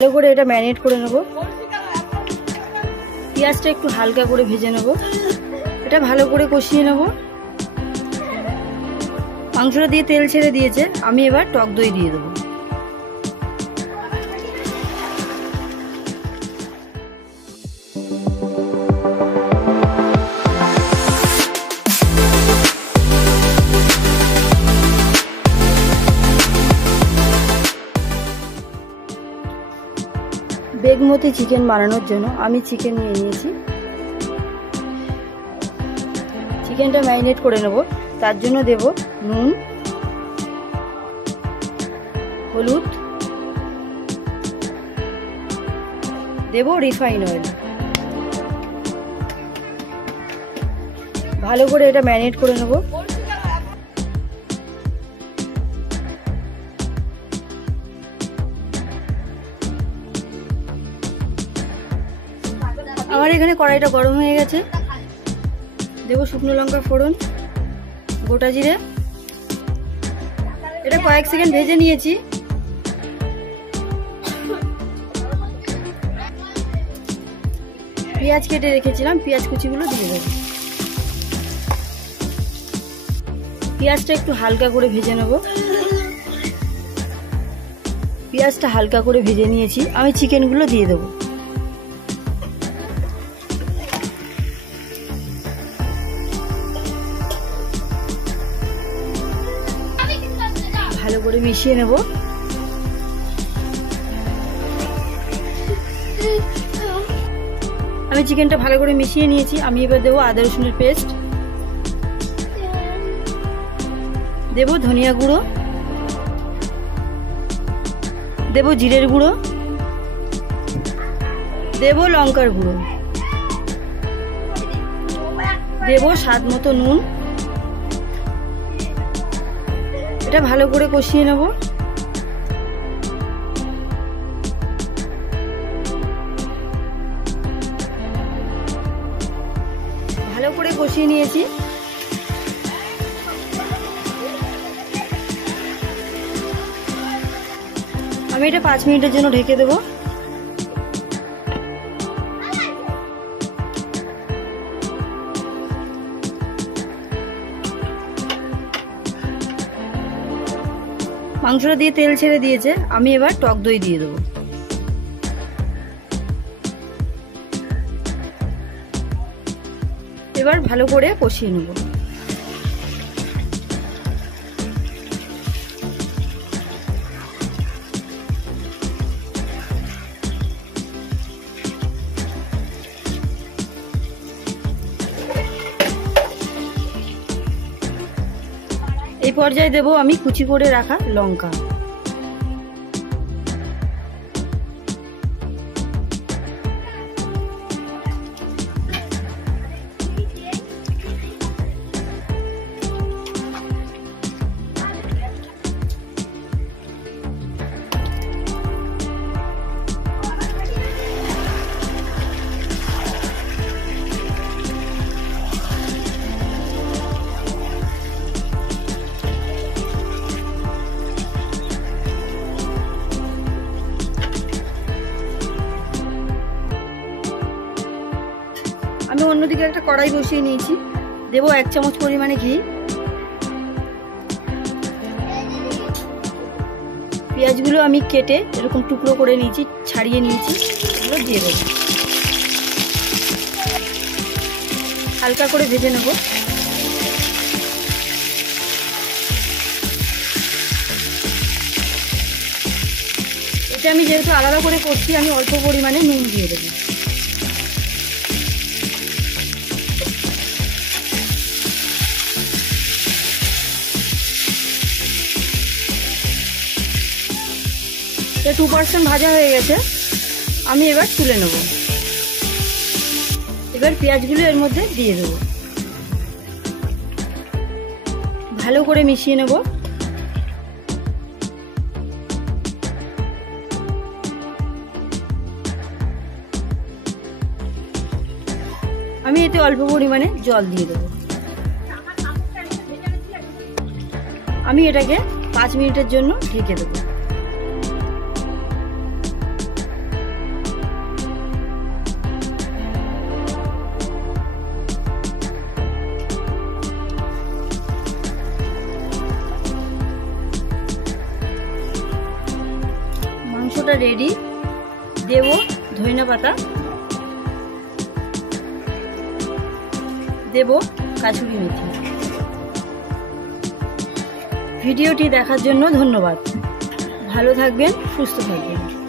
ভালো করে এটা ম্যারিনেট করে নেব। পেঁয়াজটা একটু হালকা করে ভেজে নেব। এটা ভালো করে কষিয়ে নেব। মাংসটা দিয়ে তেল ছেড়ে দিয়েছে, আমি এবার টক দই দিয়ে দেবো। বেগমতি চিকেন বানানোর জন্য আমি চিকেন নিয়ে নিয়েছি। চিকেনটা ম্যারিনেট করে নেব। তার জন্য দেব নুন, হলুদ, দেব রিফাইন অয়েল। ভালো করে এটা ম্যারিনেট করে নেব। আমার এখানে কড়াইটা গরম হয়ে গেছে। দেবো শুকনো লঙ্কা ফোড়ন, গোটা জিরে। এটা কয়েক সেকেন্ড ভেজে নিয়েছি। পেঁয়াজ কেটে রেখেছিলাম, পেঁয়াজ কুচিগুলো দিয়ে দেবো। পেঁয়াজটা একটু হালকা করে ভেজে নেব। পেঁয়াজটা হালকা করে ভেজে নিয়েছি, আমি চিকেনগুলো দিয়ে দেবো। ভালো করে মিশিয়ে নেব। আমি চিকেনটা ভালো করে মিশিয়ে নিয়েছি, আমি এবার দেবো আদা রসুনের পেস্ট, দেব ধনিয়া গুঁড়ো, দেব জিরের গুঁড়ো, দেব লঙ্কার গুঁড়ো, দেব স্বাদ মতো নুন। এটা ভালো করে কষিয়ে নেব। ভালো করে কষিয়ে নিয়েছি। আমি এটা 5 মিনিটের জন্য ঢেকে দেবো। মাংসটা দিয়ে তেল ছেড়ে দিয়েছে, আমি এবার টক দই দিয়ে দেবো। এবার ভালো করে কষিয়ে নেব। এই পর্যায়ে দেব আমি কুচি করে রাখা লঙ্কা। আমি অন্যদিকে একটা কড়াই বসিয়ে নিয়েছি, দেবো 1 চামচ পরিমাণে ঘি। পেঁয়াজগুলো আমি কেটে এরকম টুকরো করে নিয়েছি, ছাড়িয়ে নিয়েছি, এগুলো দিয়ে দেবো। হালকা করে ভেজে নেব। এটা আমি যেহেতু আলাদা করে করছি, আমি অল্প পরিমাণে নুন দিয়ে দেবো। এটা 2% ভাজা হয়ে গেছে, আমি এবার তুলে নেব। এবার পেঁয়াজগুলো এর মধ্যে দিয়ে দেবো। ভালো করে মিশিয়ে নেব। আমি এতে অল্প পরিমাণে জল দিয়ে দেবো। আমি এটাকে 5 মিনিটের জন্য ঢেকে দেবো। মাংসটা রেডি। দেব ধনিয়া পাতা, দেব কাসুরি মেথি। ভিডিওটি দেখার জন্য ধন্যবাদ। ভালো থাকবেন, সুস্থ থাকবেন।